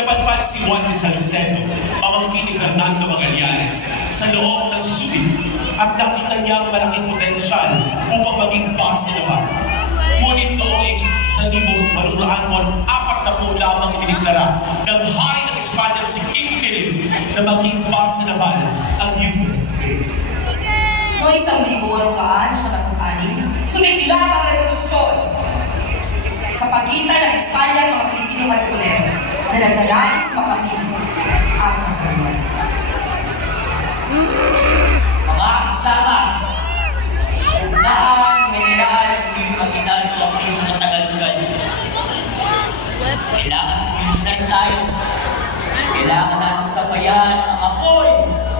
Napadpad si Juan de Salcedo, pamangkin ni Fernando Magallanes, sa loob ng suit at nakita niya ang malaking potensyal upang maging base naman. Ngunit noong 1840 lamang itiniglara ng hari ng Espanya si King Philip na maging base naman ang US base. Noong 1806, sumiklab ang revolusyon sa pagitan ng Espanya at mga Pilipino Katipunero na nagdalais makamit ang kasalanan. Mga kasama, sundaan, mineral, yung magitan ko ang iyong katagalugan. Kailangan pinsay tayo. Kailangan natin sabayan ang apoy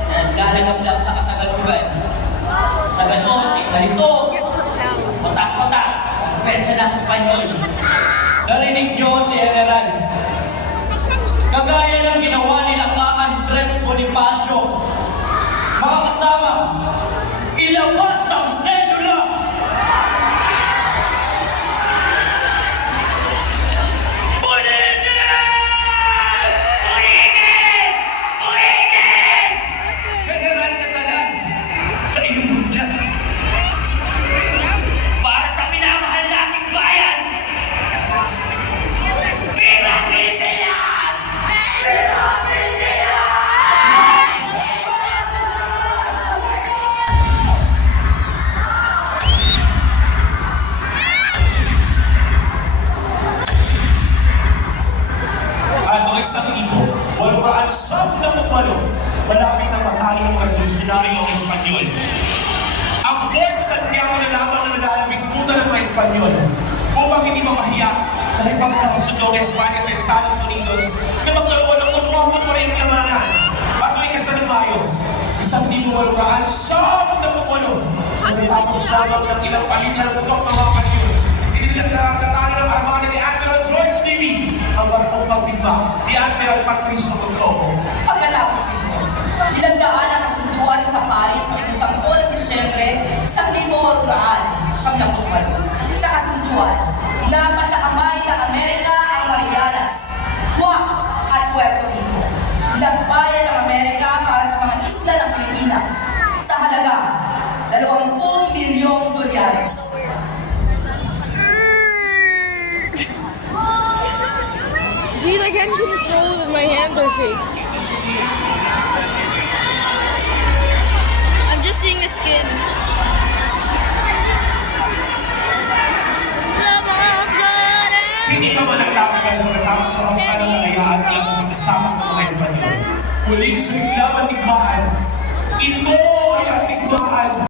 na naglalagap lang sa katagalugan. Sa ganon, ganito, patak-patak, ang persa ng Espanyol. Narinig niyo si General. Kagaya ng ginawa nila ka Andres Bonifacio. Mga kasama, ilabas ang sedula! Punitin! Punitin! Punitin! General Catalan, sa inyong budyan. Para sa minamahal nating bayan! Viva Pilipinas! Viva Pilipinas! Ano isang ito, 818, malapit na matali ng revolusyonaryo ng Espanyol. Ang Fort Santiago na lamang na nalalabing puta ng mga Espanyol upang hindi mamahiya dahil pagkasundo ng Espanya sa Estados Unidos na magkaroon ng unuang motoring yamanan. At tuwing isa ng Mayo, 1818, natapos lamang ng ilang palinga ng butok ng mga kanyon. Inilatang ng armada ni Admiral George Navy ang barkong pagdigma ni Admiral Patricio Montojo. Pagkatapos nito, ilang daan ang kasunduan sa Paris noong 10 ng Disyembre sa 1878. Sa kasunduan, napasakamay ng Amerika ang Marianas, Guam at Puerto Rico. Nagbayad ng Amerika para sa mga isla ng Pilipinas sa halaga $20 milyong. Dude, I can't control it. My hands are fake. I'm just seeing the skin. Hindi ka man nagkakagal pagkatapos ng mga kalayaan alam sa kasama ng mga Espanyol. Muling sumiklab ang digmaan. Ito ay ang digmaan